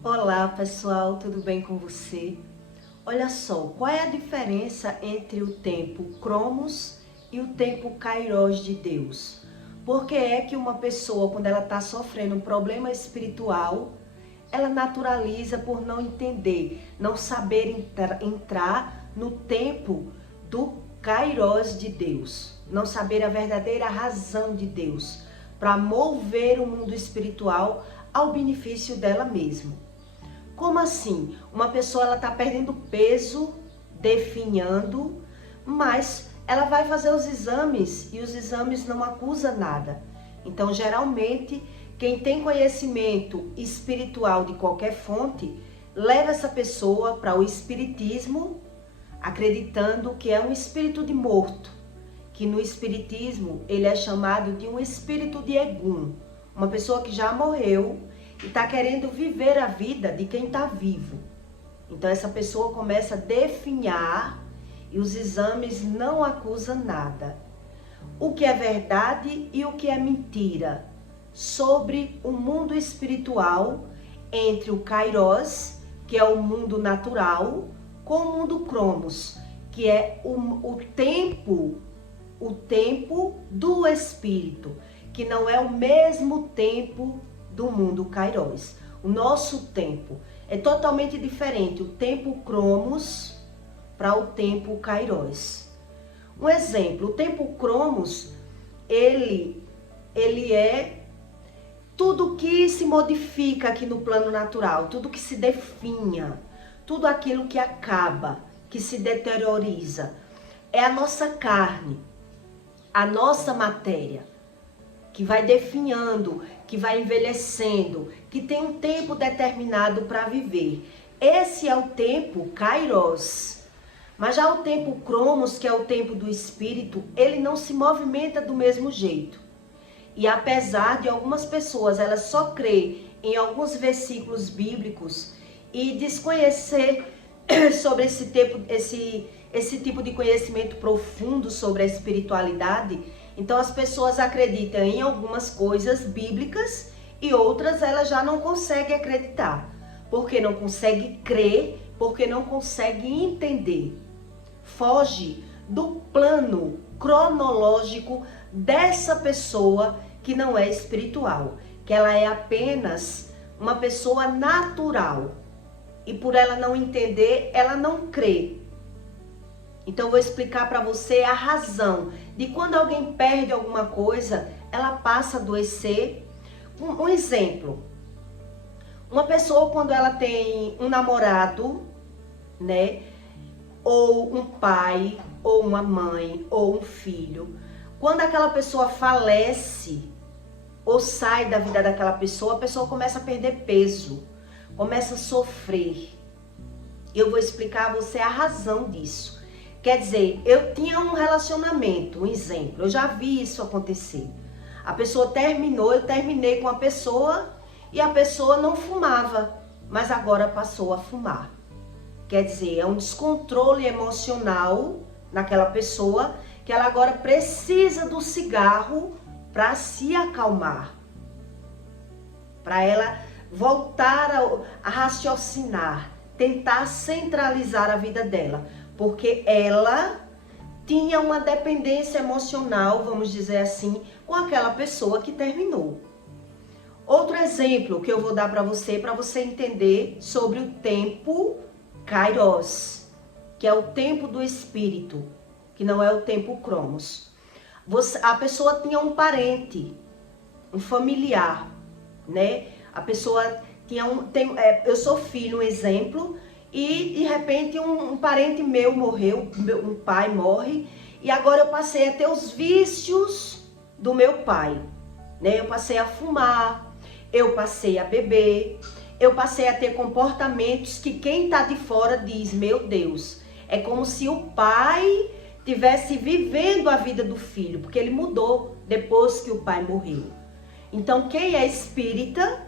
Olá pessoal, tudo bem com você? Olha só, qual é a diferença entre o tempo Cromos e o tempo Kairos de Deus? Por que é que uma pessoa, quando ela está sofrendo um problema espiritual, ela naturaliza por não entender, não saber entrar no tempo do Kairos de Deus, não saber a verdadeira razão de Deus para mover o mundo espiritual ao benefício dela mesma? Como assim? Uma pessoa ela está perdendo peso, definhando, mas ela vai fazer os exames e os exames não acusam nada. Então, geralmente, quem tem conhecimento espiritual de qualquer fonte, leva essa pessoa para o espiritismo, acreditando que é um espírito de morto, que no espiritismo ele é chamado de um espírito de Egum, uma pessoa que já morreu e está querendo viver a vida de quem está vivo. Então essa pessoa começa a definhar e os exames não acusam nada. O que é verdade e o que é mentira sobre o mundo espiritual entre o Kairos, que é o mundo natural, com o mundo Cromos, que é o tempo do espírito, que não é o mesmo tempo do mundo Kairos. O nosso tempo é totalmente diferente, o tempo Cromos para o tempo Kairos. Um exemplo, o tempo Cromos, ele é tudo que se modifica aqui no plano natural, tudo que se definha, tudo aquilo que acaba, que se deterioriza. É a nossa carne, a nossa matéria, que vai definhando, que vai envelhecendo, que tem um tempo determinado para viver. Esse é o tempo Kairos. Mas já o tempo Cromos, que é o tempo do espírito, ele não se movimenta do mesmo jeito. E apesar de algumas pessoas elas só crerem em alguns versículos bíblicos e desconhecer sobre esse tipo de conhecimento profundo sobre a espiritualidade, então as pessoas acreditam em algumas coisas bíblicas e outras elas já não conseguem acreditar, porque não conseguem crer, porque não conseguem entender. Foge do plano cronológico dessa pessoa que não é espiritual, que ela é apenas uma pessoa natural. E por ela não entender, ela não crê. Então eu vou explicar para você a razão de quando alguém perde alguma coisa, ela passa a adoecer. Um exemplo, uma pessoa quando ela tem um namorado, né, ou um pai, ou uma mãe, ou um filho, quando aquela pessoa falece ou sai da vida daquela pessoa, a pessoa começa a perder peso, começa a sofrer. Eu vou explicar a você a razão disso. Quer dizer, eu tinha um relacionamento, um exemplo, eu já vi isso acontecer. A pessoa terminou, eu terminei com a pessoa e a pessoa não fumava, mas agora passou a fumar. Quer dizer, é um descontrole emocional naquela pessoa que ela agora precisa do cigarro para se acalmar, para ela voltar a raciocinar, tentar centralizar a vida dela, porque ela tinha uma dependência emocional, vamos dizer assim, com aquela pessoa que terminou. Outro exemplo que eu vou dar para você entender sobre o tempo Kairos, que é o tempo do espírito, que não é o tempo Cromos. A pessoa tinha um parente, um familiar, né? A pessoa tinha eu sou filho, um exemplo, e de repente um parente meu morreu, um pai morre, e agora eu passei a ter os vícios do meu pai, né? Eu passei a fumar, eu passei a beber, eu passei a ter comportamentos que quem tá de fora diz, meu Deus, é como se o pai tivesse vivendo a vida do filho, porque ele mudou depois que o pai morreu. Então quem é espírita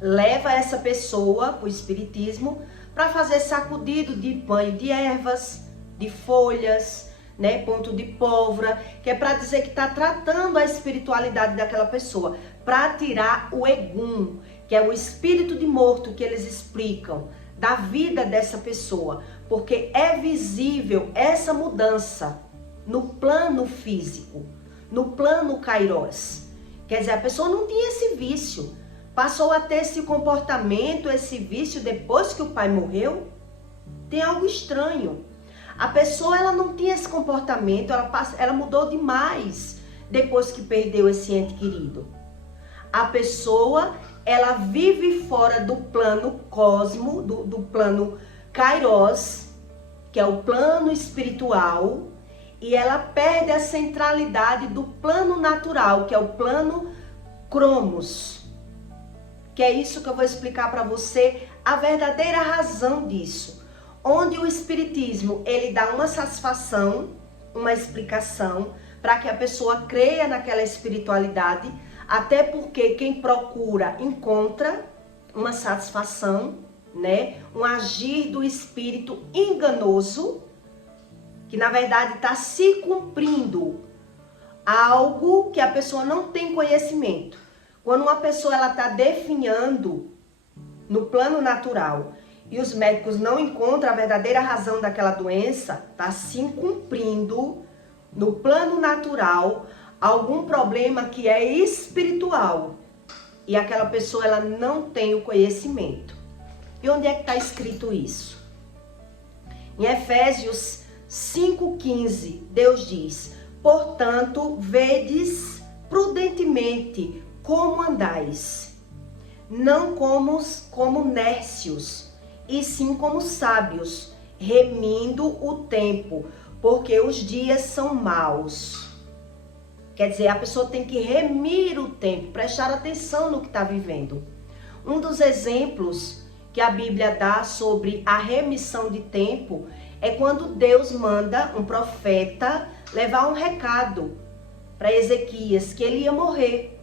leva essa pessoa para o espiritismo para fazer sacudido de banho de ervas, de folhas, né, ponto de pólvora, que é para dizer que está tratando a espiritualidade daquela pessoa, para tirar o egum, que é o espírito de morto que eles explicam da vida dessa pessoa, porque é visível essa mudança no plano físico, no plano kairos. Quer dizer, a pessoa não tinha esse vício, passou a ter esse comportamento, esse vício depois que o pai morreu. Tem algo estranho. A pessoa, ela não tinha esse comportamento, ela mudou demais depois que perdeu esse ente querido. A pessoa, ela vive fora do plano cosmo, do plano kairos, que é o plano espiritual, e ela perde a centralidade do plano natural, que é o plano cromos. Que é isso que eu vou explicar para você, a verdadeira razão disso. Onde o espiritismo, ele dá uma satisfação, uma explicação, para que a pessoa creia naquela espiritualidade, até porque quem procura encontra uma satisfação, né? Um agir do espírito enganoso, que na verdade está se cumprindo algo que a pessoa não tem conhecimento. Quando uma pessoa ela está definhando no plano natural e os médicos não encontram a verdadeira razão daquela doença, está se cumprindo no plano natural algum problema que é espiritual e aquela pessoa ela não tem o conhecimento. E onde é que está escrito isso? Em Efésios 5,15, Deus diz: portanto, vedes prudentemente como andais, não como nércios, e sim como sábios, remindo o tempo, porque os dias são maus. Quer dizer, a pessoa tem que remir o tempo, prestar atenção no que está vivendo. Um dos exemplos que a Bíblia dá sobre a remissão de tempo é quando Deus manda um profeta levar um recado para Ezequias, que ele ia morrer.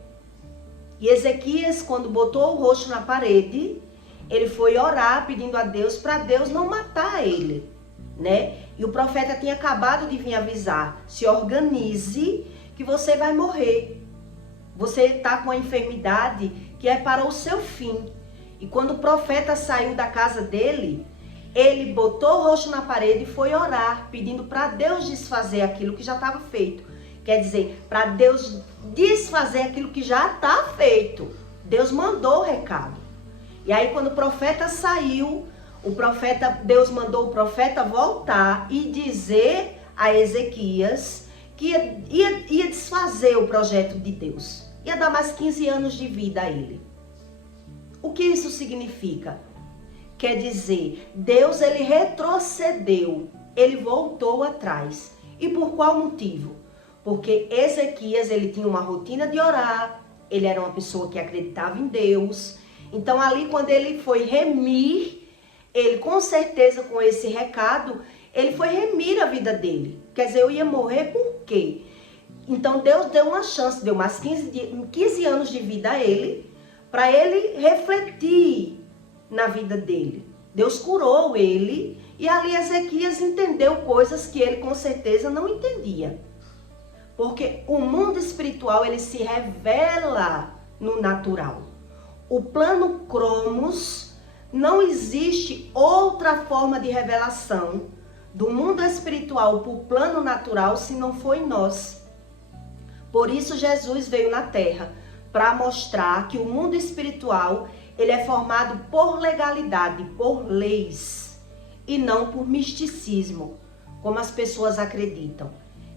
E Ezequias, quando botou o rosto na parede, ele foi orar pedindo a Deus para Deus não matar ele, né? E o profeta tinha acabado de vir avisar: se organize que você vai morrer. Você está com a enfermidade que é para o seu fim. E quando o profeta saiu da casa dele, ele botou o rosto na parede e foi orar, pedindo para Deus desfazer aquilo que já estava feito. Quer dizer, para Deus desfazer aquilo que já está feito. Deus mandou o recado. E aí quando o profeta saiu, Deus mandou o profeta voltar e dizer a Ezequias que ia desfazer o projeto de Deus. Ia dar mais 15 anos de vida a ele. O que isso significa? Quer dizer, Deus ele retrocedeu, ele voltou atrás. E por qual motivo? Porque Ezequias ele tinha uma rotina de orar, ele era uma pessoa que acreditava em Deus. Então ali quando ele foi remir, ele com certeza com esse recado, ele foi remir a vida dele. Quer dizer, eu ia morrer por quê? Então Deus deu uma chance, deu mais 15 anos de vida a ele, para ele refletir na vida dele. Deus curou ele e ali Ezequias entendeu coisas que ele com certeza não entendia. Porque o mundo espiritual ele se revela no natural. O plano cromos, não existe outra forma de revelação do mundo espiritual para o plano natural se não for em nós. Por isso Jesus veio na Terra, para mostrar que o mundo espiritual ele é formado por legalidade, por leis, e não por misticismo, como as pessoas acreditam.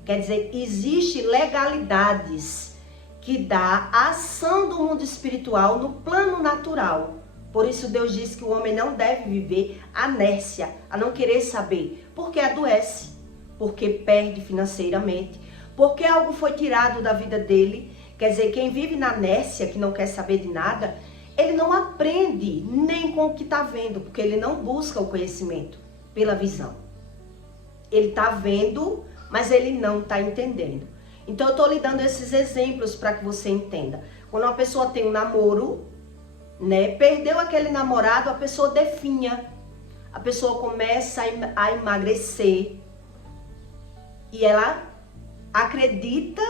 Quer dizer, existe legalidades que dá a ação do mundo espiritual no plano natural. Por isso Deus diz que o homem não deve viver a inércia, a não querer saber, porque adoece, porque perde financeiramente, porque algo foi tirado da vida dele. Quer dizer, quem vive na inércia, que não quer saber de nada, ele não aprende nem com o que está vendo, porque ele não busca o conhecimento pela visão. Ele está vendo, mas ele não está entendendo. Então eu estou lhe dando esses exemplos para que você entenda. Quando uma pessoa tem um namoro, né, perdeu aquele namorado, a pessoa definha, a pessoa começa a emagrecer e ela acredita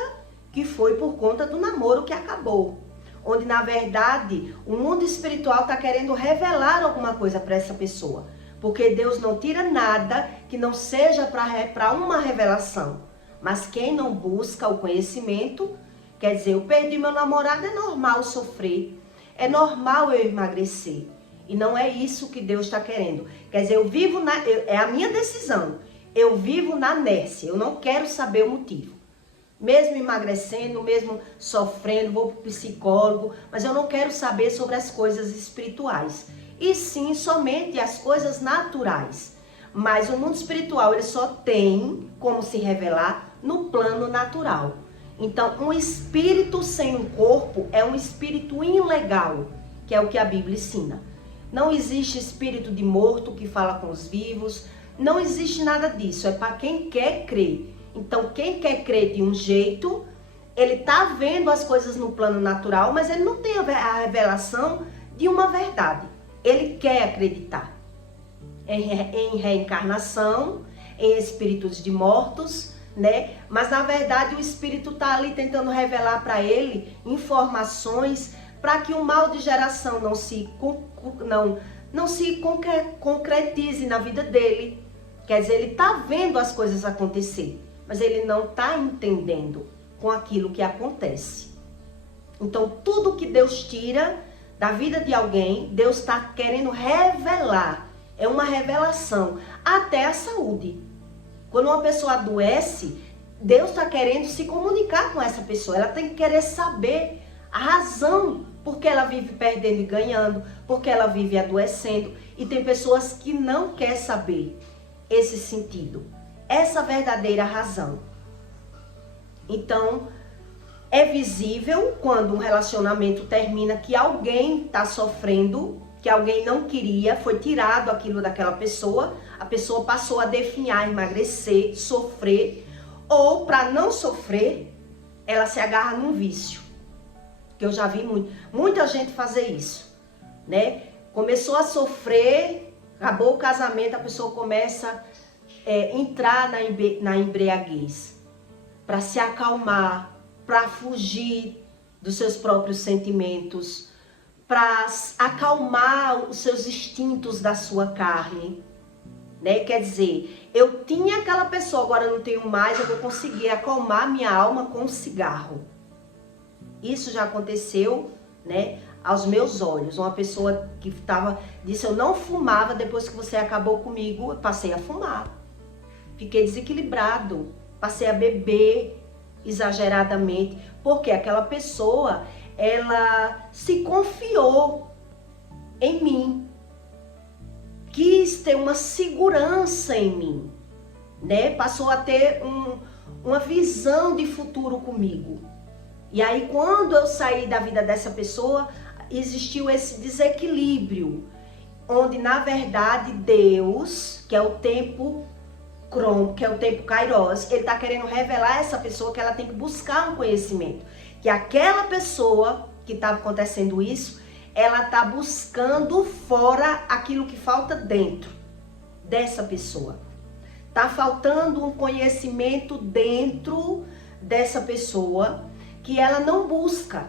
que foi por conta do namoro que acabou. onde na verdade o mundo espiritual está querendo revelar alguma coisa para essa pessoa. Porque Deus não tira nada que não seja para uma revelação. Mas quem não busca o conhecimento, quer dizer, eu perdi meu namorado, é normal sofrer, é normal eu emagrecer. E não é isso que Deus está querendo. Quer dizer, é a minha decisão. Eu vivo na inércia, eu não quero saber o motivo. Mesmo emagrecendo, mesmo sofrendo, vou para o psicólogo, mas eu não quero saber sobre as coisas espirituais. E sim, somente as coisas naturais. Mas o mundo espiritual, ele só tem como se revelar no plano natural. Então, um espírito sem um corpo é um espírito ilegal, que é o que a Bíblia ensina. Não existe espírito de morto que fala com os vivos, não existe nada disso, é para quem quer crer. Então, quem quer crer de um jeito, ele está vendo as coisas no plano natural, mas ele não tem a revelação de uma verdade. Ele quer acreditar em reencarnação, em espíritos de mortos, né? Mas na verdade o espírito está ali tentando revelar para ele informações para que o mal de geração não se concretize na vida dele. Quer dizer, ele está vendo as coisas acontecer, mas ele não está entendendo com aquilo que acontece. Então tudo que Deus tira da vida de alguém, Deus está querendo revelar. É uma revelação. Até a saúde. Quando uma pessoa adoece, Deus está querendo se comunicar com essa pessoa. Ela tem que querer saber a razão por que ela vive perdendo e ganhando, porque ela vive adoecendo. E tem pessoas que não querem saber esse sentido, essa verdadeira razão. Então, é visível quando um relacionamento termina que alguém está sofrendo, que alguém não queria, foi tirado aquilo daquela pessoa, a pessoa passou a definhar, emagrecer, sofrer, ou para não sofrer, ela se agarra num vício. Que eu já vi muita gente fazer isso, né? Começou a sofrer, acabou o casamento, a pessoa começa a entrar na embriaguez, para se acalmar, para fugir dos seus próprios sentimentos, para acalmar os seus instintos da sua carne, né? Quer dizer, eu tinha aquela pessoa, agora eu não tenho mais, eu vou conseguir acalmar minha alma com um cigarro. Isso já aconteceu, né, aos meus olhos. Uma pessoa que disse, eu não fumava, depois que você acabou comigo, eu passei a fumar. Fiquei desequilibrado, passei a beber exageradamente, porque aquela pessoa, ela se confiou em mim, quis ter uma segurança em mim, né? Passou a ter uma visão de futuro comigo. E aí, quando eu saí da vida dessa pessoa, existiu esse desequilíbrio, onde na verdade Deus, que é o tempo que é o tempo Kairos, ele está querendo revelar a essa pessoa que ela tem que buscar um conhecimento. Que aquela pessoa que está acontecendo isso, ela está buscando fora aquilo que falta dentro dessa pessoa. Está faltando um conhecimento dentro dessa pessoa que ela não busca.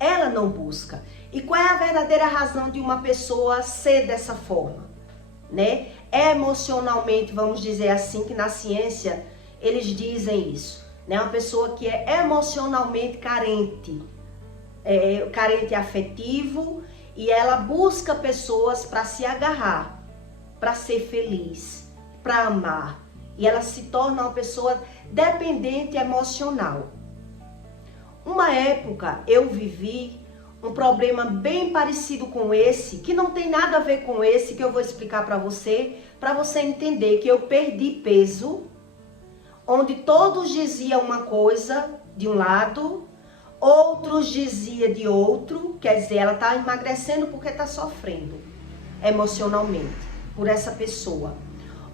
Ela não busca. E qual é a verdadeira razão de uma pessoa ser dessa forma, né? Emocionalmente, vamos dizer assim, que na ciência eles dizem isso, né? Uma pessoa que é emocionalmente carente, carente afetivo, e ela busca pessoas para se agarrar, para ser feliz, para amar, e ela se torna uma pessoa dependente emocional. Uma época eu vivi um problema bem parecido com esse, que não tem nada a ver com esse, que eu vou explicar para você entender que eu perdi peso, onde todos diziam uma coisa de um lado, outros diziam de outro, quer dizer, ela está emagrecendo porque está sofrendo emocionalmente por essa pessoa.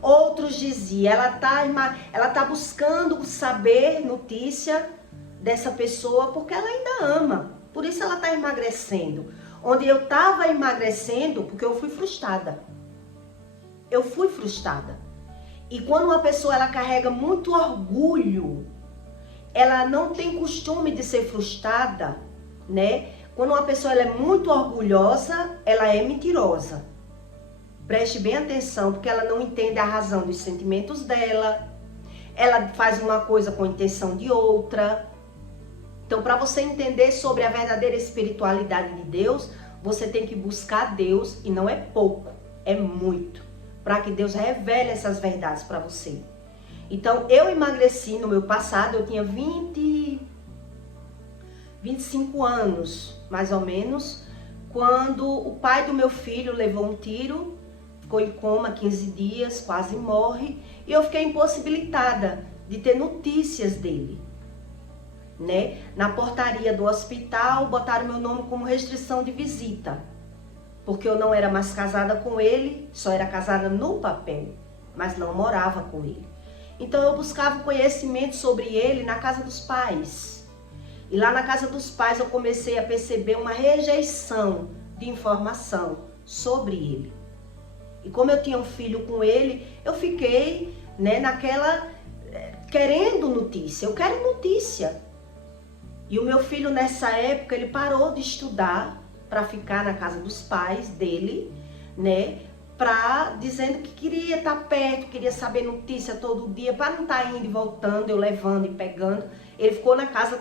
Outros diziam, ela tá buscando saber notícia dessa pessoa porque ela ainda ama. Por isso ela está emagrecendo. Onde eu estava emagrecendo porque eu fui frustrada. Eu fui frustrada. E quando uma pessoa ela carrega muito orgulho, ela não tem costume de ser frustrada, né? Quando uma pessoa ela é muito orgulhosa, ela é mentirosa. Preste bem atenção, porque ela não entende a razão dos sentimentos dela. Ela faz uma coisa com a intenção de outra. Então, para você entender sobre a verdadeira espiritualidade de Deus, você tem que buscar Deus, e não é pouco, é muito, para que Deus revele essas verdades para você. Então, eu emagreci no meu passado, eu tinha 25 anos, mais ou menos, quando o pai do meu filho levou um tiro, ficou em coma 15 dias, quase morre, e eu fiquei impossibilitada de ter notícias dele, né? Na portaria do hospital, botaram meu nome como restrição de visita, porque eu não era mais casada com ele, só era casada no papel, mas não morava com ele. Então eu buscava conhecimento sobre ele na casa dos pais. E lá na casa dos pais eu comecei a perceber uma rejeição de informação sobre ele. E como eu tinha um filho com ele, eu fiquei, né, naquela, querendo notícia. Eu quero notícia. E o meu filho nessa época, ele parou de estudar para ficar na casa dos pais dele, né? Dizendo que queria estar perto, queria saber notícia todo dia, para não estar indo e voltando, eu levando e pegando. Ele ficou na casa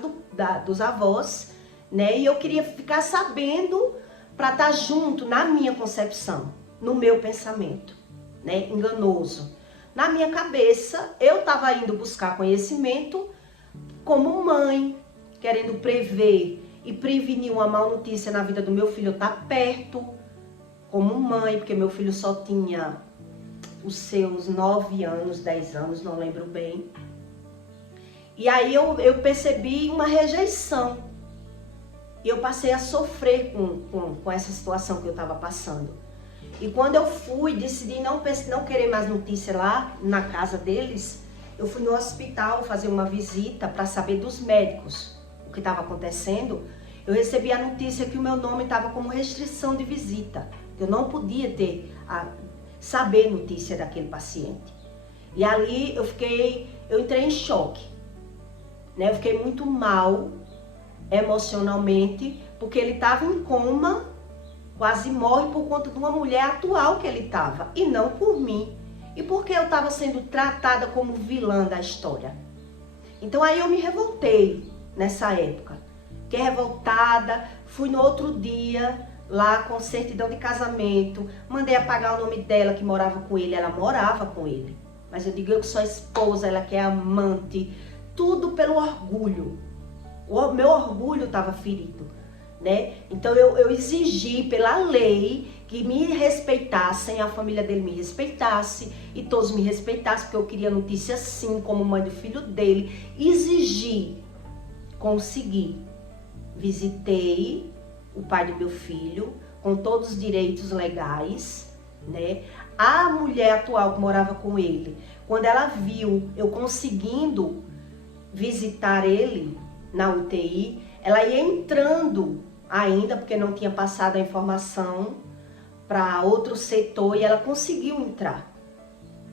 dos avós, né? E eu queria ficar sabendo para estar junto na minha concepção, no meu pensamento, né? Enganoso. Na minha cabeça, eu estava indo buscar conhecimento como mãe, querendo prever e prevenir uma má notícia na vida do meu filho, eu estar perto, como mãe, porque meu filho só tinha os seus 9 anos, 10 anos, não lembro bem. E aí eu percebi uma rejeição. E eu passei a sofrer com essa situação que eu estava passando. E quando eu decidi não querer mais notícia lá na casa deles, eu fui no hospital fazer uma visita para saber dos médicos o que estava acontecendo. Eu recebi a notícia que o meu nome estava como restrição de visita. Eu não podia saber notícia daquele paciente. E ali eu entrei em choque, né? Eu fiquei muito mal emocionalmente, porque ele estava em coma, quase morre por conta de uma mulher atual que ele estava, e não por mim. E porque eu estava sendo tratada como vilã da história. Então aí eu me revoltei nessa época. Fiquei revoltada, fui no outro dia lá com certidão de casamento, mandei apagar o nome dela que morava com ele, ela morava com ele. Mas eu digo, eu que sou a esposa, ela que é amante, tudo pelo orgulho. O meu orgulho estava ferido, né? Então eu exigi pela lei que me respeitassem, a família dele me respeitasse e todos me respeitassem, porque eu queria notícia sim, como mãe do filho dele. Exigi, consegui. Visitei o pai do meu filho, com todos os direitos legais, né? A mulher atual que morava com ele, quando ela viu eu conseguindo visitar ele na UTI, ela ia entrando ainda, porque não tinha passado a informação para outro setor, e ela conseguiu entrar.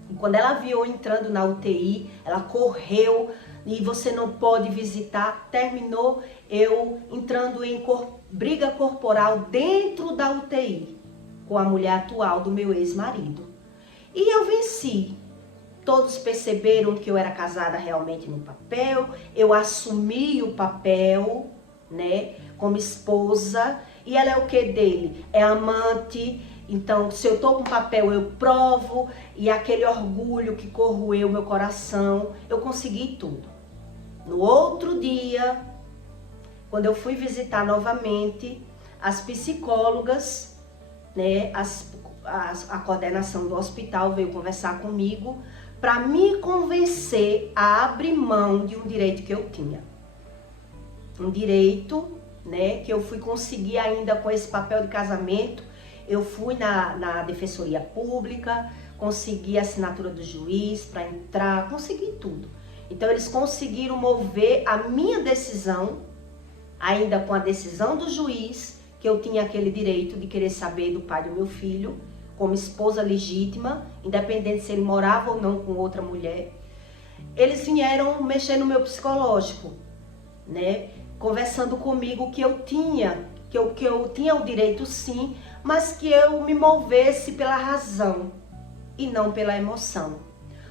E quando ela viu eu entrando na UTI, ela correu, e você não pode visitar, terminou eu entrando em briga corporal dentro da UTI com a mulher atual do meu ex-marido. E eu venci. Todos perceberam que eu era casada realmente no papel, eu assumi o papel, né, como esposa, e ela é o que dele? É amante. Então, se eu tô com papel, eu provo, e aquele orgulho que corroeu meu coração, eu consegui tudo. No outro dia, quando eu fui visitar novamente, as psicólogas, né, a coordenação do hospital veio conversar comigo para me convencer a abrir mão de um direito que eu tinha. Um direito, né, que eu fui conseguir ainda com esse papel de casamento. Eu fui na Defensoria Pública, consegui a assinatura do juiz para entrar, consegui tudo. Então eles conseguiram mover a minha decisão, ainda com a decisão do juiz, que eu tinha aquele direito de querer saber do pai do meu filho, como esposa legítima, independente se ele morava ou não com outra mulher. Eles vieram mexer no meu psicológico, né? conversando comigo que eu tinha o direito sim, mas que eu me movesse pela razão e não pela emoção.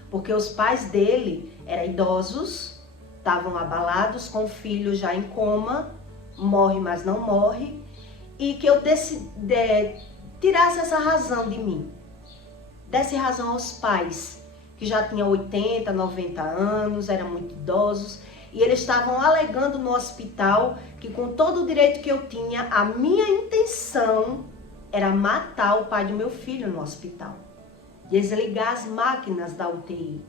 Porque os pais dele eram idosos, estavam abalados, com o filho já em coma, morre, mas não morre, e que eu tirasse essa razão de mim, desse razão aos pais, que já tinham 80, 90 anos, eram muito idosos, e eles estavam alegando no hospital que com todo o direito que eu tinha, a minha intenção era matar o pai do meu filho no hospital, desligar as máquinas da UTI,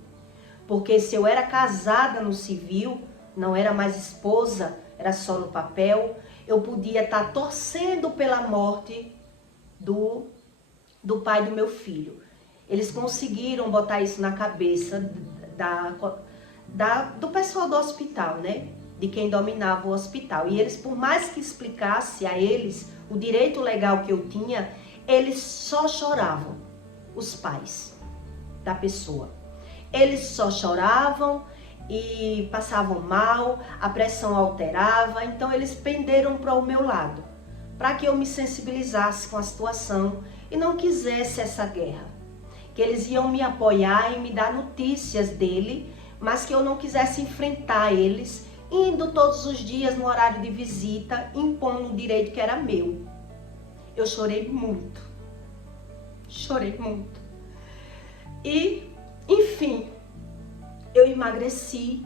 porque se eu era casada no civil, não era mais esposa, era só no papel, eu podia estar torcendo pela morte do pai do meu filho. Eles conseguiram botar isso na cabeça do pessoal do hospital, né? De quem dominava o hospital. E eles, por mais que explicasse a eles o direito legal que eu tinha, eles só choravam, os pais da pessoa. Eles só choravam e passavam mal, a pressão alterava, então eles penderam para o meu lado, para que eu me sensibilizasse com a situação e não quisesse essa guerra. Que eles iam me apoiar e me dar notícias dele, mas que eu não quisesse enfrentar eles, indo todos os dias no horário de visita, impondo um direito que era meu. Eu chorei muito. Chorei muito. E, enfim, eu emagreci,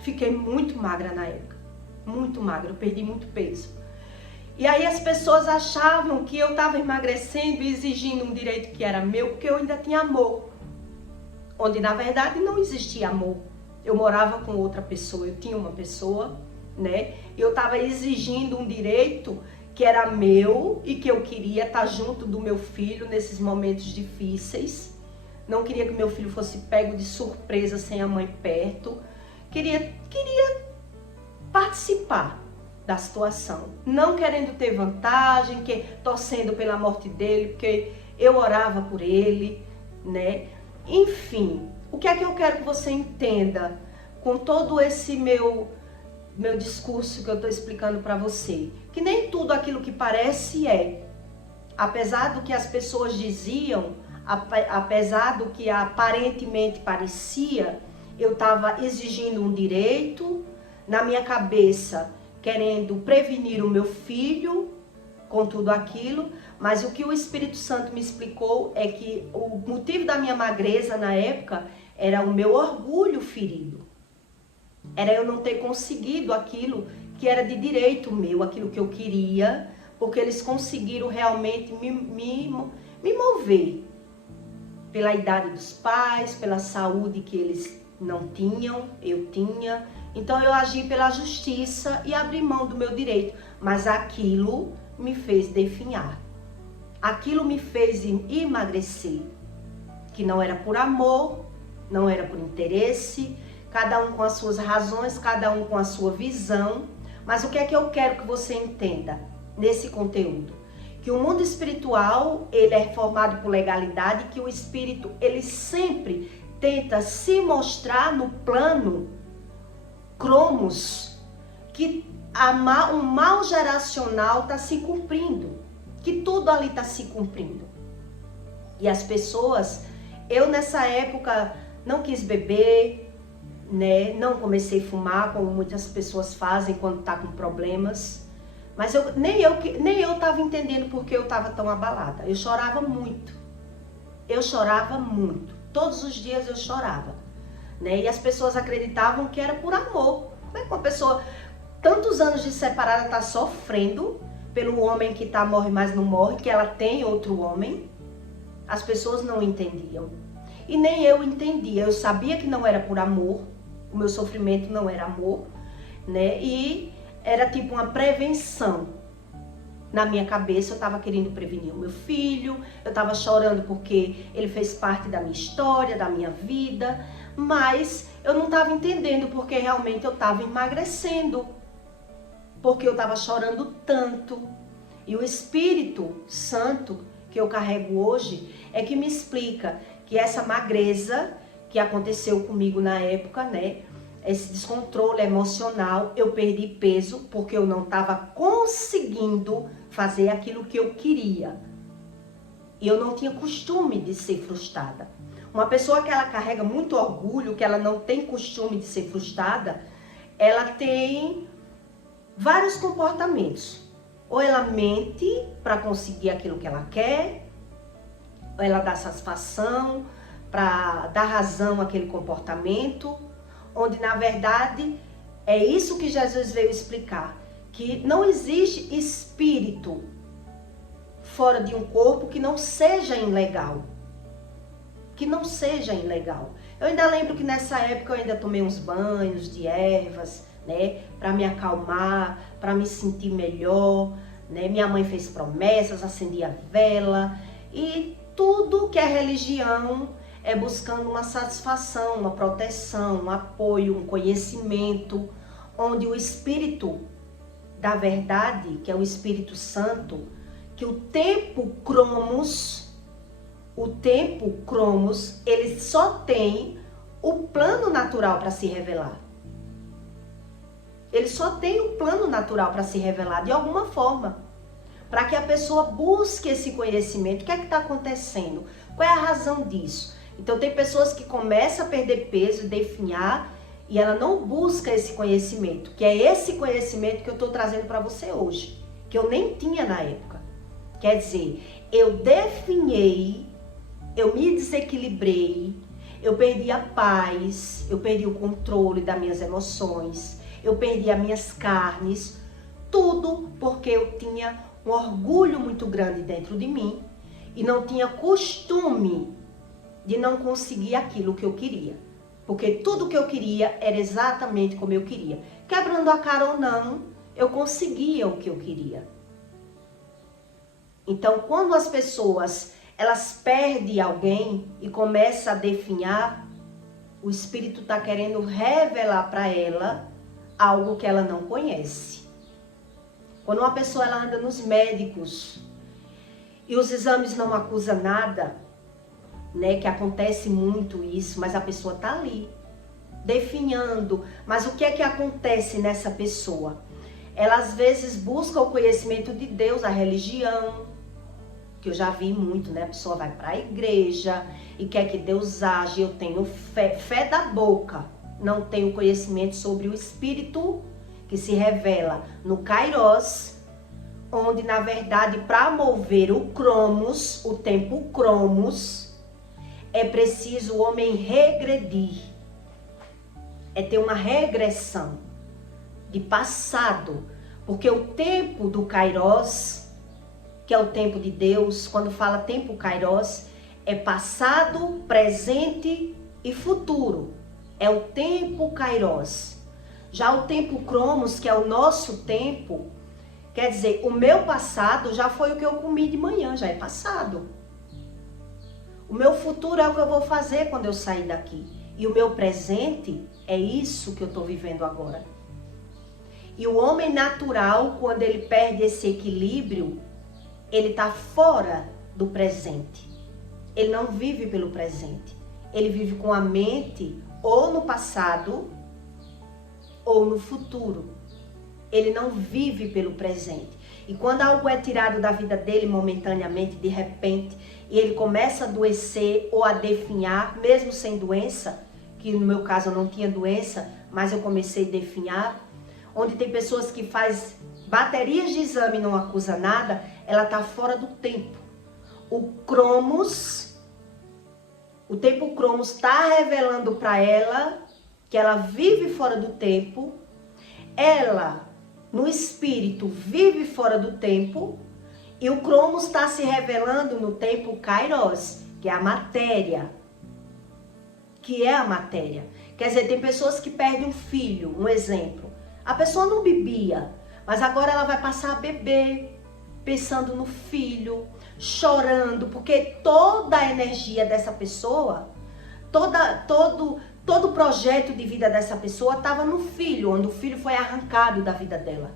fiquei muito magra na época. Muito magra, eu perdi muito peso. E aí as pessoas achavam que eu estava emagrecendo e exigindo um direito que era meu, porque eu ainda tinha amor. Onde na verdade não existia amor. Eu morava com outra pessoa, eu tinha uma pessoa, né? Eu estava exigindo um direito que era meu e que eu queria estar junto do meu filho nesses momentos difíceis. Não queria que meu filho fosse pego de surpresa sem a mãe perto. Queria participar da situação, não querendo ter vantagem, torcendo pela morte dele, porque eu orava por ele, né? Enfim, o que é que eu quero que você entenda com todo esse meu discurso que eu estou explicando para você? Que nem tudo aquilo que parece é. Apesar do que as pessoas diziam, apesar do que aparentemente parecia, eu estava exigindo um direito, na minha cabeça, querendo prevenir o meu filho com tudo aquilo, mas o que o Espírito Santo me explicou é que o motivo da minha magreza na época era o meu orgulho ferido. Era eu não ter conseguido aquilo que era de direito meu, aquilo que eu queria, porque eles conseguiram realmente me mover pela idade dos pais, pela saúde que eles não tinham, eu tinha. Então eu agi pela justiça e abri mão do meu direito, mas aquilo me fez definhar. Aquilo me fez emagrecer, que não era por amor, não era por interesse, cada um com as suas razões, cada um com a sua visão. Mas o que é que eu quero que você entenda nesse conteúdo? Que o mundo espiritual, ele é formado por legalidade, que o espírito, ele sempre tenta se mostrar no plano cromos, que um mal geracional está se cumprindo, que tudo ali está se cumprindo. E as pessoas, eu nessa época não quis beber, né? Não comecei a fumar, como muitas pessoas fazem quando está com problemas. Mas nem eu estava entendendo porque eu estava tão abalada. Eu chorava muito. Todos os dias eu chorava, né? E as pessoas acreditavam que era por amor. Como é que uma pessoa, tantos anos de separada, está sofrendo pelo homem que morre, mas não morre, que ela tem outro homem? As pessoas não entendiam. E nem eu entendia. Eu sabia que não era por amor. O meu sofrimento não era amor, né? E era tipo uma prevenção. Na minha cabeça eu estava querendo prevenir o meu filho, eu estava chorando porque ele fez parte da minha história, da minha vida, mas eu não estava entendendo porque realmente eu estava emagrecendo, porque eu estava chorando tanto. E o Espírito Santo que eu carrego hoje é que me explica que essa magreza que aconteceu comigo na época, né, esse descontrole emocional, eu perdi peso porque eu não estava conseguindo fazer aquilo que eu queria. E eu não tinha costume de ser frustrada. Uma pessoa que ela carrega muito orgulho, que ela não tem costume de ser frustrada, ela tem vários comportamentos. Ou ela mente para conseguir aquilo que ela quer, ou ela dá satisfação para dar razão àquele comportamento, onde na verdade é isso que Jesus veio explicar, que não existe espírito fora de um corpo que não seja ilegal. Que não seja ilegal. Eu ainda lembro que nessa época eu ainda tomei uns banhos de ervas, né, para me acalmar, para me sentir melhor, né? Minha mãe fez promessas, acendia vela e tudo que é religião é buscando uma satisfação, uma proteção, um apoio, um conhecimento, onde o Espírito da verdade, que é o Espírito Santo, que o tempo cromos, ele só tem o plano natural para se revelar. Ele só tem um plano natural para se revelar de alguma forma. Para que a pessoa busque esse conhecimento. O que é que está acontecendo? Qual é a razão disso? Então tem pessoas que começam a perder peso, definhar, e ela não busca esse conhecimento. Que é esse conhecimento que eu estou trazendo para você hoje. Que eu nem tinha na época. Quer dizer, eu definhei, eu me desequilibrei, eu perdi a paz, eu perdi o controle das minhas emoções, eu perdi as minhas carnes, tudo porque eu tinha um orgulho muito grande dentro de mim e não tinha costume de não conseguir aquilo que eu queria. Porque tudo que eu queria era exatamente como eu queria. Quebrando a cara ou não, eu conseguia o que eu queria. Então, quando as pessoas elas perdem alguém e começam a definhar, o Espírito está querendo revelar para ela algo que ela não conhece. Quando uma pessoa ela anda nos médicos e os exames não acusam nada, né, que acontece muito isso, mas a pessoa está ali, definhando. Mas o que é que acontece nessa pessoa? Ela às vezes busca o conhecimento de Deus, a religião, que eu já vi muito, né? A pessoa vai para a igreja e quer que Deus age. Eu tenho fé, fé da boca. Não tenho conhecimento sobre o Espírito que se revela no Kairos, onde na verdade para mover o cromos, o tempo cromos, é preciso o homem regredir. É ter uma regressão de passado, porque o tempo do Kairos, que é o tempo de Deus, quando fala tempo Kairos, é passado, presente e futuro. É o tempo Kairos. Já o tempo Cromos, que é o nosso tempo, quer dizer, o meu passado já foi o que eu comi de manhã, já é passado. O meu futuro é o que eu vou fazer quando eu sair daqui. E o meu presente é isso que eu estou vivendo agora. E o homem natural, quando ele perde esse equilíbrio, ele está fora do presente. Ele não vive pelo presente. Ele vive com a mente ou no passado ou no futuro. Ele não vive pelo presente. E quando algo é tirado da vida dele momentaneamente, de repente, e ele começa a adoecer ou a definhar, mesmo sem doença, que no meu caso eu não tinha doença, mas eu comecei a definhar, onde tem pessoas que faz baterias de exame e não acusa nada, ela está fora do tempo. O Cromos, o tempo Cromos está revelando para ela que ela vive fora do tempo, ela, no espírito, vive fora do tempo, e o Cromos está se revelando no tempo Kairos, que é a matéria. Que é a matéria. Quer dizer, tem pessoas que perdem um filho, um exemplo. A pessoa não bebia, mas agora ela vai passar a beber, pensando no filho, chorando, porque toda a energia dessa pessoa, todo o projeto de vida dessa pessoa estava no filho, onde o filho foi arrancado da vida dela.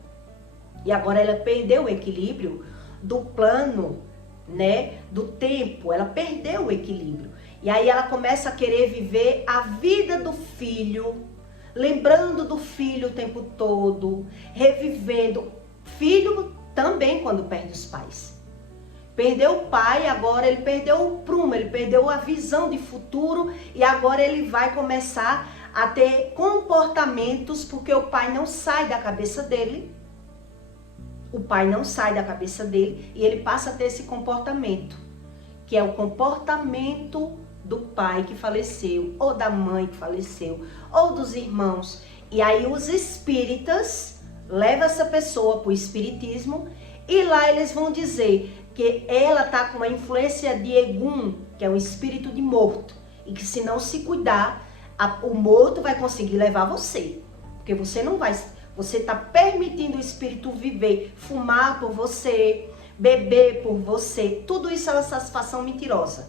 E agora ela perdeu o equilíbrio do plano, né, do tempo, ela perdeu o equilíbrio. E aí ela começa a querer viver a vida do filho, lembrando do filho o tempo todo, revivendo. Filho também quando perde os pais. Perdeu o pai, agora ele perdeu o prumo, ele perdeu a visão de futuro e agora ele vai começar a ter comportamentos porque o pai não sai da cabeça dele. O pai não sai da cabeça dele e ele passa a ter esse comportamento, que é o comportamento do pai que faleceu, ou da mãe que faleceu, ou dos irmãos. E aí os espíritas levam essa pessoa para o espiritismo e lá eles vão dizer que ela está com uma influência de Egum, que é um espírito de morto, e que se não se cuidar, o morto vai conseguir levar você, porque você não vai, você está permitindo o espírito viver, fumar por você, beber por você, tudo isso é uma satisfação mentirosa,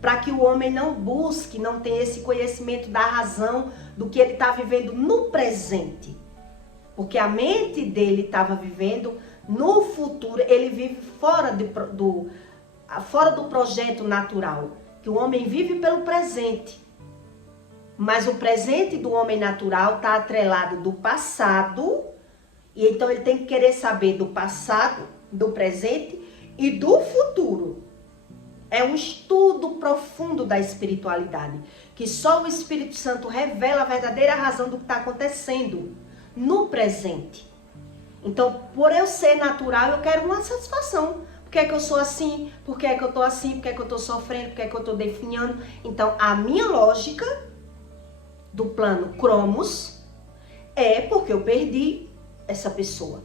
para que o homem não busque, não tenha esse conhecimento da razão do que ele está vivendo no presente, porque a mente dele estava vivendo no futuro, ele vive fora do projeto natural, que o homem vive pelo presente. Mas o presente do homem natural está atrelado do passado, e então ele tem que querer saber do passado, do presente e do futuro. É um estudo profundo da espiritualidade, que só o Espírito Santo revela a verdadeira razão do que está acontecendo no presente. Então, por eu ser natural, eu quero uma satisfação. Por que é que eu sou assim? Por que é que eu tô assim? Por que é que eu tô sofrendo? Por que é que eu tô definhando? Então, a minha lógica do plano Cromos é porque eu perdi essa pessoa.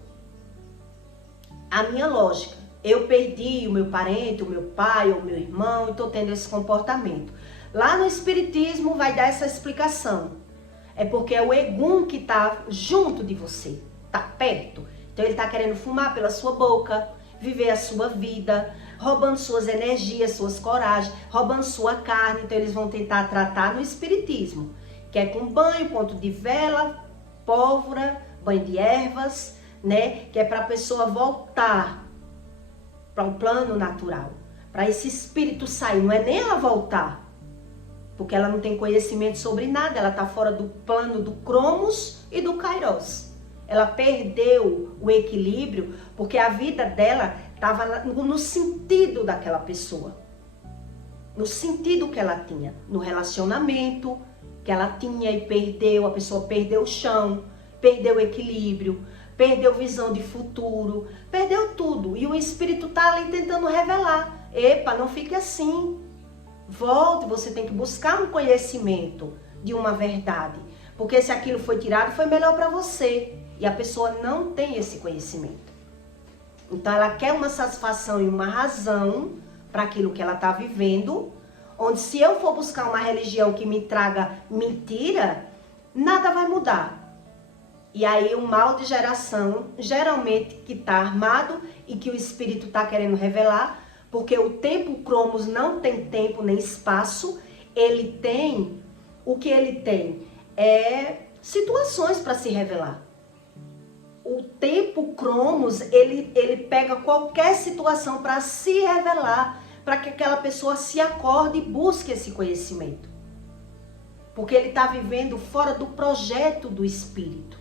A minha lógica, eu perdi o meu parente, o meu pai, o meu irmão, e tô tendo esse comportamento. Lá no Espiritismo vai dar essa explicação. É porque é o Egum que tá junto de você, tá perto. Então ele tá querendo fumar pela sua boca, viver a sua vida, roubando suas energias, suas coragens, roubando sua carne. Então eles vão tentar tratar no Espiritismo, que é com banho, ponto de vela, pólvora, banho de ervas, né? Que é para a pessoa voltar para o plano natural, para esse espírito sair. Não é nem ela voltar, porque ela não tem conhecimento sobre nada, ela está fora do plano do Cromos e do Kairos. Ela perdeu o equilíbrio porque a vida dela estava no sentido daquela pessoa, no sentido que ela tinha, no relacionamento que ela tinha e perdeu, a pessoa perdeu o chão, perdeu o equilíbrio, perdeu visão de futuro, perdeu tudo. E o espírito está ali tentando revelar. Epa, não fique assim. Volte, você tem que buscar um conhecimento de uma verdade. Porque se aquilo foi tirado, foi melhor para você. E a pessoa não tem esse conhecimento. Então ela quer uma satisfação e uma razão para aquilo que ela está vivendo, onde se eu for buscar uma religião que me traga mentira, nada vai mudar. E aí o mal de geração, geralmente que está armado e que o espírito está querendo revelar, porque o tempo Cromos não tem tempo nem espaço, ele tem, o que ele tem é situações para se revelar. O tempo Cromos, ele pega qualquer situação para se revelar, para que aquela pessoa se acorde e busque esse conhecimento. Porque ele está vivendo fora do projeto do espírito.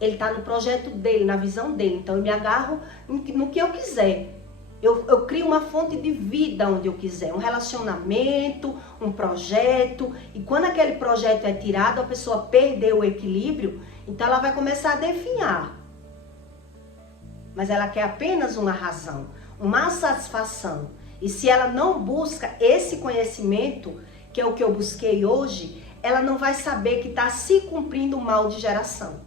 Ele está no projeto dele, na visão dele. Então eu me agarro no que eu quiser. Eu crio uma fonte de vida onde eu quiser. Um relacionamento, um projeto. E quando aquele projeto é tirado, a pessoa perdeu o equilíbrio, então ela vai começar a definhar. Mas ela quer apenas uma razão, uma satisfação. E se ela não busca esse conhecimento, que é o que eu busquei hoje, ela não vai saber que está se cumprindo o mal de geração.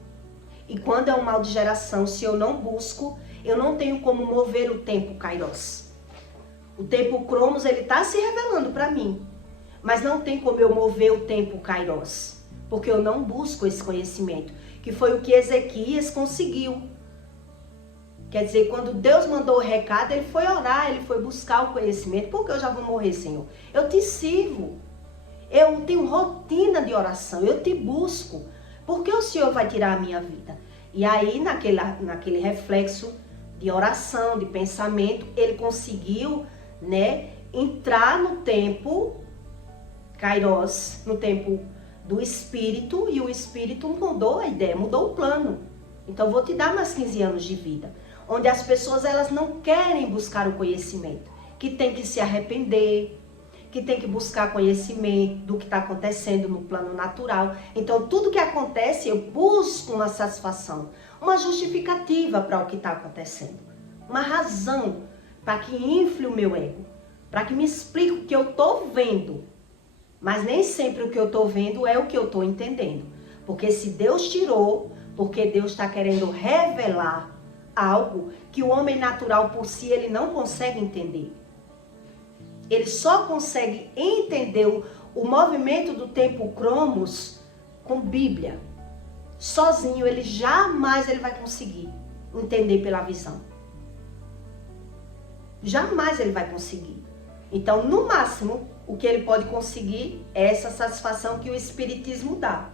E quando é um mal de geração, se eu não busco, eu não tenho como mover o tempo Kairos. O tempo Cromos, ele está se revelando para mim. Mas não tem como eu mover o tempo Kairos. Porque eu não busco esse conhecimento. Que foi o que Ezequias conseguiu. Quer dizer, quando Deus mandou o recado, ele foi orar, ele foi buscar o conhecimento. Por que eu já vou morrer, Senhor? Eu te sirvo. Eu tenho rotina de oração, eu te busco. Por que o Senhor vai tirar a minha vida? E aí, naquele reflexo de oração, de pensamento, ele conseguiu, né, entrar no tempo Kairos, no tempo do espírito e o espírito mudou a ideia, mudou o plano. Então vou te dar mais 15 anos de vida, onde as pessoas elas não querem buscar o conhecimento, que tem que se arrepender, que tem que buscar conhecimento do que está acontecendo no plano natural. Então tudo que acontece eu busco uma satisfação, uma justificativa para o que está acontecendo, uma razão para que infle o meu ego, para que me explique o que eu estou vendo. Mas nem sempre o que eu estou vendo é o que eu estou entendendo. Porque se Deus tirou, porque Deus está querendo revelar algo que o homem natural por si ele não consegue entender. Ele só consegue entender o movimento do tempo cromos com Bíblia. Sozinho ele jamais vai conseguir entender pela visão. Jamais ele vai conseguir. Então, no máximo, o que ele pode conseguir é essa satisfação que o Espiritismo dá.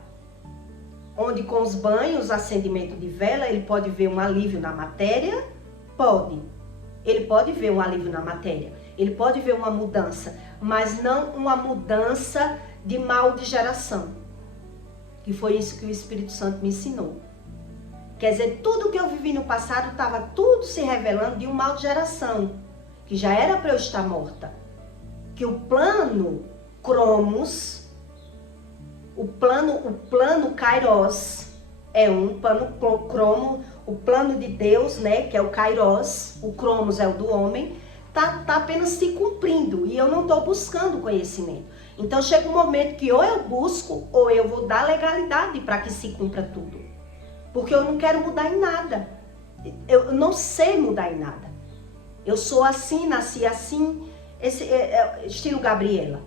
Onde com os banhos, acendimento de vela, ele pode ver um alívio na matéria? Pode. Ele pode ver um alívio na matéria. Ele pode ver uma mudança, mas não uma mudança de mal de geração. Que foi isso que o Espírito Santo me ensinou. Quer dizer, tudo que eu vivi no passado estava tudo se revelando de um mal de geração, que já era para eu estar morta. Que o plano cromos, o plano kairos, é um plano cromo, o plano de Deus, né, que é o kairos, o cromos é o do homem, tá apenas se cumprindo e eu não estou buscando conhecimento. Então chega um momento que ou eu busco ou eu vou dar legalidade para que se cumpra tudo. Porque eu não quero mudar em nada. Eu não sei mudar em nada. Eu sou assim, nasci assim, esse estilo Gabriela.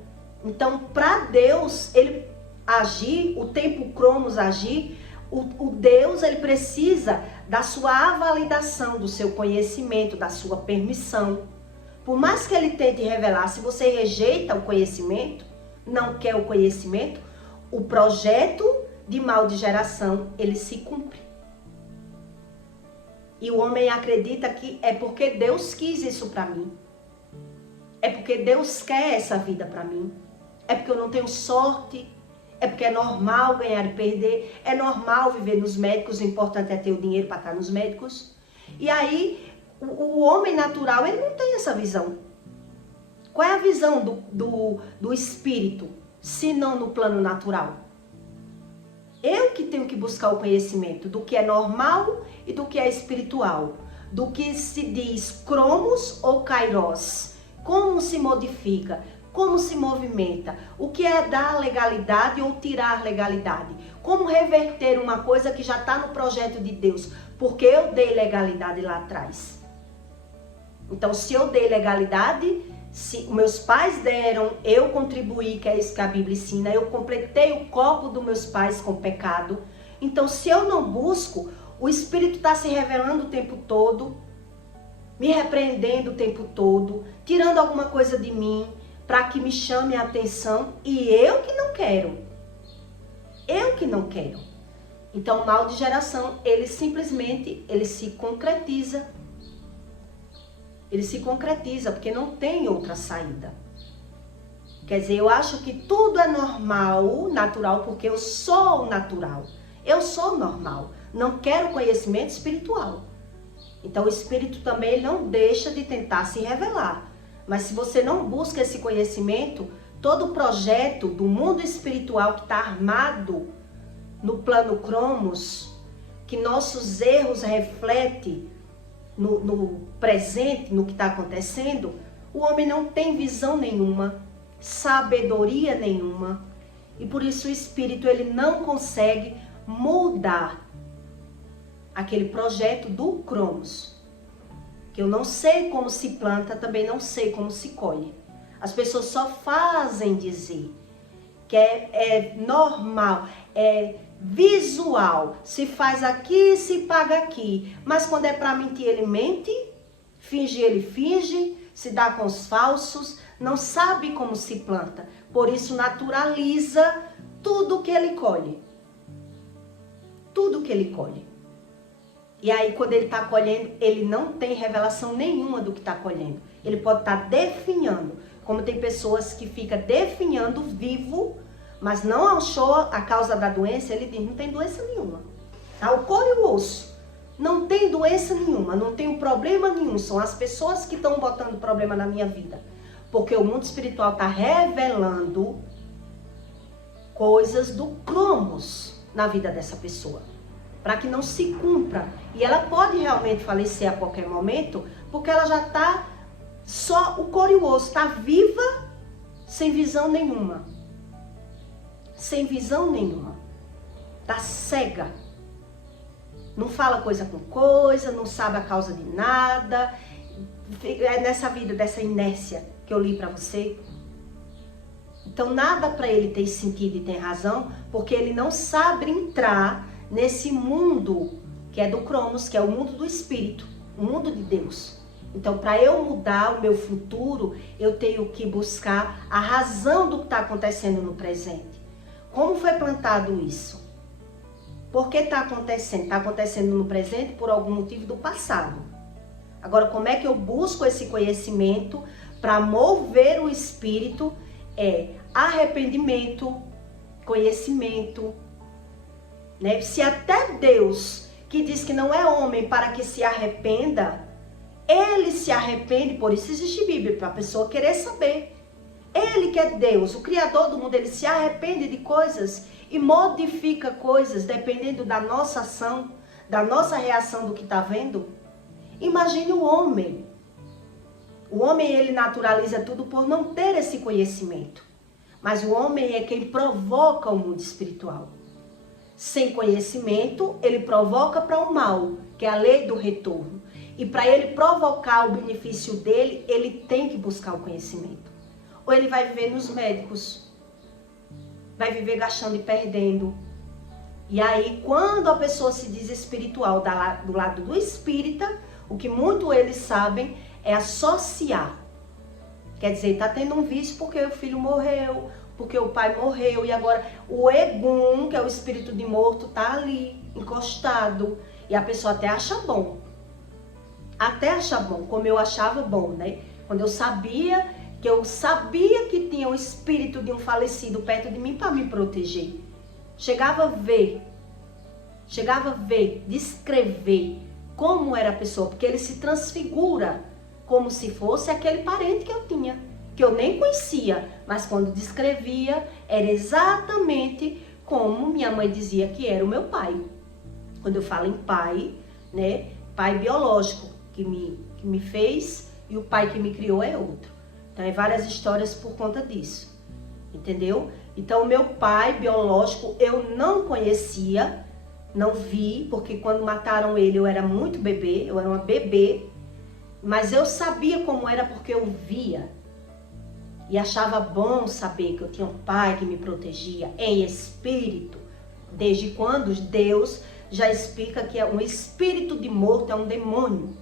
Então, para Deus, ele agir, o tempo cromos agir, o Deus, ele precisa da sua validação, do seu conhecimento, da sua permissão. Por mais que ele tente revelar, se você rejeita o conhecimento, não quer o conhecimento, o projeto de mal de geração, ele se cumpre. E o homem acredita que é porque Deus quis isso para mim. É porque Deus quer essa vida para mim. É porque eu não tenho sorte. É porque é normal ganhar e perder. É normal viver nos médicos. O importante é ter o dinheiro para estar nos médicos. E aí, o homem natural, ele não tem essa visão. Qual é a visão do espírito, se não no plano natural? Eu que tenho que buscar o conhecimento do que é normal e do que é espiritual. Do que se diz cromos ou kairos. Como se modifica, como se movimenta. O que é dar legalidade ou tirar legalidade. Como reverter uma coisa que já está no projeto de Deus. Porque eu dei legalidade lá atrás. Então, se eu dei legalidade, se meus pais deram, eu contribuí, que é isso que a Bíblia ensina, eu completei o copo dos meus pais com pecado. Então, se eu não busco, o Espírito está se revelando o tempo todo, me repreendendo o tempo todo, tirando alguma coisa de mim, para que me chame a atenção, e eu que não quero. Eu que não quero. Então, o mal de geração, ele simplesmente, ele se concretiza. Ele se concretiza, porque não tem outra saída. Quer dizer, eu acho que tudo é normal, natural, porque eu sou natural. Eu sou normal. Não quero conhecimento espiritual. Então, o Espírito também ele não deixa de tentar se revelar. Mas se você não busca esse conhecimento, todo o projeto do mundo espiritual que está armado no plano cromos, que nossos erros refletem no presente, no que está acontecendo, o homem não tem visão nenhuma, sabedoria nenhuma. E por isso o Espírito ele não consegue mudar aquele projeto do cromos. Que eu não sei como se planta, também não sei como se colhe. As pessoas só fazem dizer que é normal, é visual, se faz aqui, se paga aqui, mas quando é para mentir ele mente, finge ele finge, se dá com os falsos, não sabe como se planta, por isso naturaliza tudo que ele colhe, tudo que ele colhe. E aí quando ele está colhendo, ele não tem revelação nenhuma do que está colhendo, ele pode estar definhando, como tem pessoas que ficam definhando vivo mas não achou a causa da doença, ele diz, não tem doença nenhuma. Tá? O couro e o osso. Não tem doença nenhuma, não tem problema nenhum. São as pessoas que estão botando problema na minha vida. Porque o mundo espiritual está revelando coisas do cromos na vida dessa pessoa. Para que não se cumpra. E ela pode realmente falecer a qualquer momento, porque ela já está só o couro e o osso. Está viva, sem visão nenhuma. Sem visão nenhuma. Está cega. Não fala coisa com coisa, não sabe a causa de nada. É nessa vida, dessa inércia que eu li para você. Então nada para ele tem sentido e tem razão, porque ele não sabe entrar nesse mundo que é do Cronos, que é o mundo do Espírito, o mundo de Deus. Então para eu mudar o meu futuro, eu tenho que buscar a razão do que está acontecendo no presente. Como foi plantado isso? Por que está acontecendo? Está acontecendo no presente por algum motivo do passado. Agora, como é que eu busco esse conhecimento para mover o espírito? É arrependimento, conhecimento. Né? Se até Deus, que diz que não é homem para que se arrependa, ele se arrepende, por isso existe Bíblia, para a pessoa querer saber. Ele que é Deus, o Criador do mundo, ele se arrepende de coisas e modifica coisas dependendo da nossa ação, da nossa reação do que está vendo. Imagine o homem. O homem, ele naturaliza tudo por não ter esse conhecimento. Mas o homem é quem provoca o mundo espiritual. Sem conhecimento, ele provoca para o mal, que é a lei do retorno. E para ele provocar o benefício dele, ele tem que buscar o conhecimento. Ou ele vai viver nos médicos, vai viver gastando e perdendo. E aí, quando a pessoa se diz espiritual do lado do espírita, o que muito eles sabem é associar. Quer dizer, está tendo um vício porque o filho morreu, porque o pai morreu, e agora o Egum, que é o espírito de morto, está ali, encostado. E a pessoa até acha bom. Até acha bom, como eu achava bom, né? Quando eu sabia que tinha o espírito de um falecido perto de mim para me proteger. Chegava a ver, descrever como era a pessoa, porque ele se transfigura como se fosse aquele parente que eu tinha, que eu nem conhecia, mas quando descrevia, era exatamente como minha mãe dizia que era o meu pai. Quando eu falo em pai, né, pai biológico, que me fez, e o pai que me criou é outro. Então, é várias histórias por conta disso, entendeu? Então, o meu pai biológico eu não conhecia, não vi, porque quando mataram ele eu era muito bebê, eu era uma bebê, mas eu sabia como era porque eu via. E achava bom saber que eu tinha um pai que me protegia em espírito, desde quando Deus já explica que um espírito de morto é um demônio.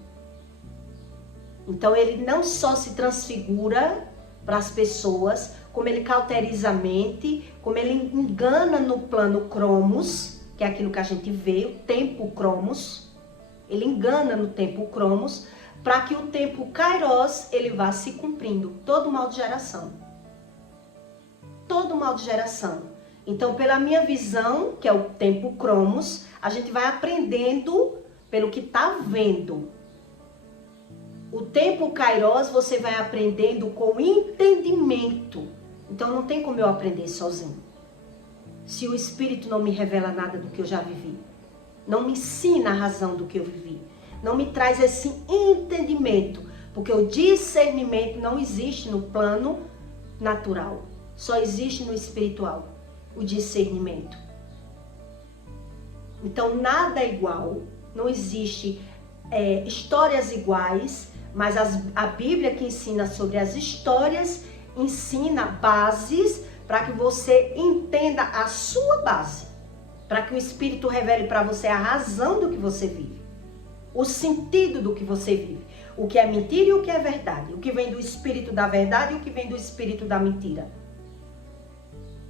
Então ele não só se transfigura para as pessoas, como ele cauteriza a mente, como ele engana no plano cromos, que é aquilo que a gente vê, o tempo cromos. Ele engana no tempo cromos, para que o tempo kairos ele vá se cumprindo. Todo mal de geração. Todo mal de geração. Então, pela minha visão, que é o tempo cromos, a gente vai aprendendo pelo que está vendo. O tempo kairos você vai aprendendo com entendimento. Então não tem como eu aprender sozinho. Se o Espírito não me revela nada do que eu já vivi. Não me ensina a razão do que eu vivi. Não me traz esse entendimento. Porque o discernimento não existe no plano natural. Só existe no espiritual. O discernimento. Então nada é igual. Não existe histórias iguais. Mas a Bíblia que ensina sobre as histórias, ensina bases para que você entenda a sua base. Para que o Espírito revele para você a razão do que você vive. O sentido do que você vive. O que é mentira e o que é verdade. O que vem do Espírito da verdade e o que vem do Espírito da mentira.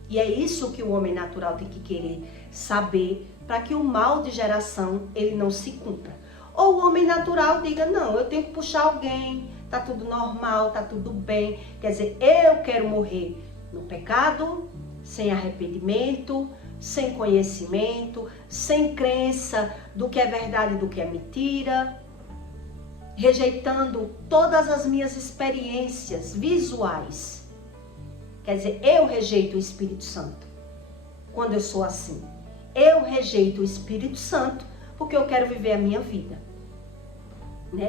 E é isso que o homem natural tem que querer saber para que o mal de geração ele não se cumpra. Ou o homem natural diga, não, eu tenho que puxar alguém, tá tudo normal, tá tudo bem. Quer dizer, eu quero morrer no pecado, sem arrependimento, sem conhecimento, sem crença do que é verdade e do que é mentira, rejeitando todas as minhas experiências visuais. Quer dizer, eu rejeito o Espírito Santo quando eu sou assim. Eu rejeito o Espírito Santo porque eu quero viver a minha vida.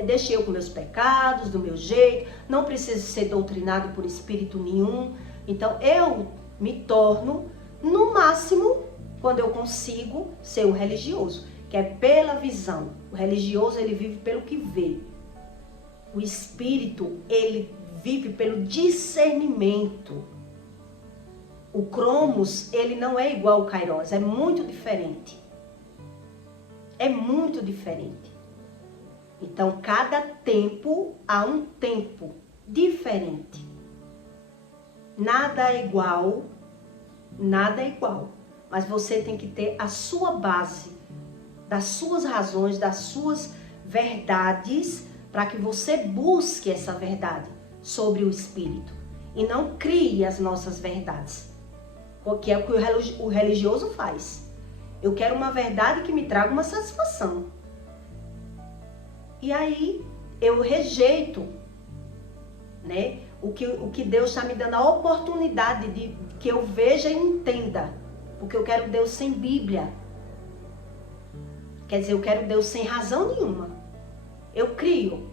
Deixei eu com meus pecados, do meu jeito, não preciso ser doutrinado por espírito nenhum. Então eu me torno, no máximo, quando eu consigo ser o religioso, que é pela visão. O religioso, ele vive pelo que vê. O espírito, ele vive pelo discernimento. O cromos, ele não é igual ao kairos, é muito diferente. É muito diferente. Então, cada tempo há um tempo diferente. Nada é igual, nada é igual. Mas você tem que ter a sua base, das suas razões, das suas verdades, para que você busque essa verdade sobre o Espírito. E não crie as nossas verdades, que é o que o religioso faz. Eu quero uma verdade que me traga uma satisfação. E aí eu rejeito, o que Deus está me dando a oportunidade de que eu veja e entenda. Porque eu quero Deus sem Bíblia. Quer dizer, eu quero Deus sem razão nenhuma. Eu crio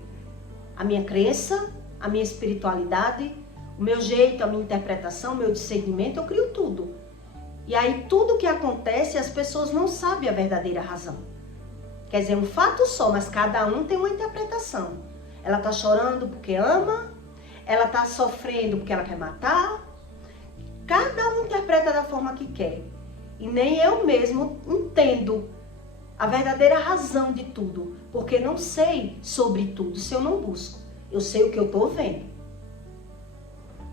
a minha crença, a minha espiritualidade, o meu jeito, a minha interpretação, o meu discernimento, eu crio tudo. E aí tudo que acontece, as pessoas não sabem a verdadeira razão. Quer dizer, um fato só, mas cada um tem uma interpretação. Ela está chorando porque ama, ela está sofrendo porque ela quer matar. Cada um interpreta da forma que quer. E nem eu mesmo entendo a verdadeira razão de tudo, porque não sei sobre tudo se eu não busco. Eu sei o que eu estou vendo.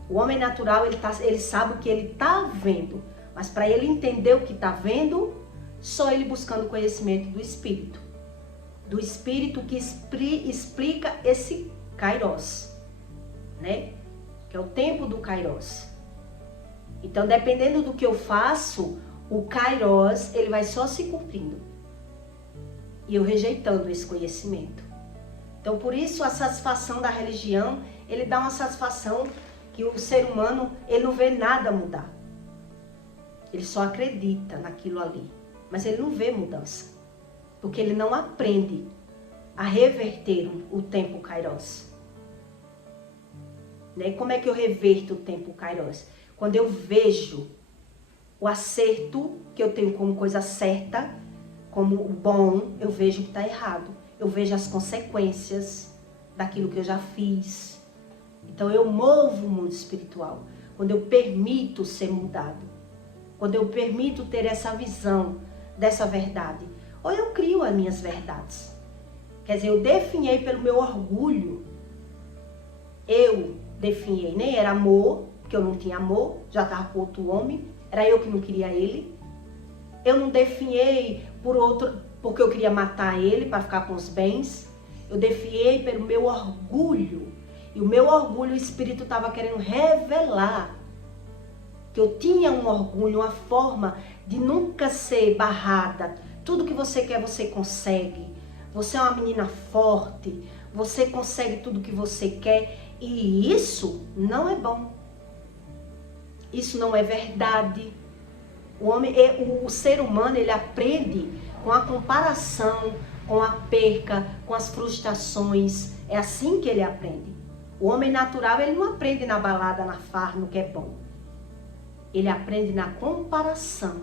O homem natural, ele sabe o que ele está vendo, mas para ele entender o que está vendo, só ele buscando o conhecimento do Espírito. Do Espírito que explica esse kairos, que é o tempo do kairos. Então, dependendo do que eu faço, o kairos, ele vai só se cumprindo. E eu rejeitando esse conhecimento. Então, por isso, a satisfação da religião, ele dá uma satisfação que o ser humano, ele não vê nada mudar. Ele só acredita naquilo ali, mas ele não vê mudança. Porque ele não aprende a reverter o tempo kairos. Como é que eu reverto o tempo kairos? Quando eu vejo o acerto que eu tenho como coisa certa, como o bom, eu vejo que está errado. Eu vejo as consequências daquilo que eu já fiz. Então eu movo o mundo espiritual. Quando eu permito ser mudado. Quando eu permito ter essa visão dessa verdade. Ou eu crio as minhas verdades. Quer dizer, eu definhei pelo meu orgulho. Eu definhei, nem era amor, porque eu não tinha amor, já estava com outro homem, era eu que não queria ele. Eu não definhei por outro, porque eu queria matar ele para ficar com os bens. Eu definhei pelo meu orgulho. E o meu orgulho, o Espírito estava querendo revelar que eu tinha um orgulho, uma forma de nunca ser barrada. Tudo que você quer, você consegue. Você é uma menina forte. Você consegue tudo que você quer. E isso não é bom. Isso não é verdade. O ser humano, ele aprende com a comparação, com a perca, com as frustrações. É assim que ele aprende. O homem natural, ele não aprende na balada, na farra, no que é bom. Ele aprende na comparação.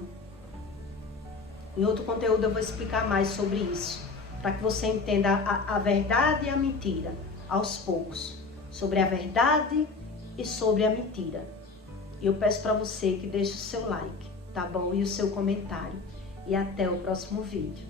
Em outro conteúdo eu vou explicar mais sobre isso, para que você entenda a verdade e a mentira, aos poucos. Sobre a verdade e sobre a mentira. E eu peço para você que deixe o seu like, tá bom? E o seu comentário. E até o próximo vídeo.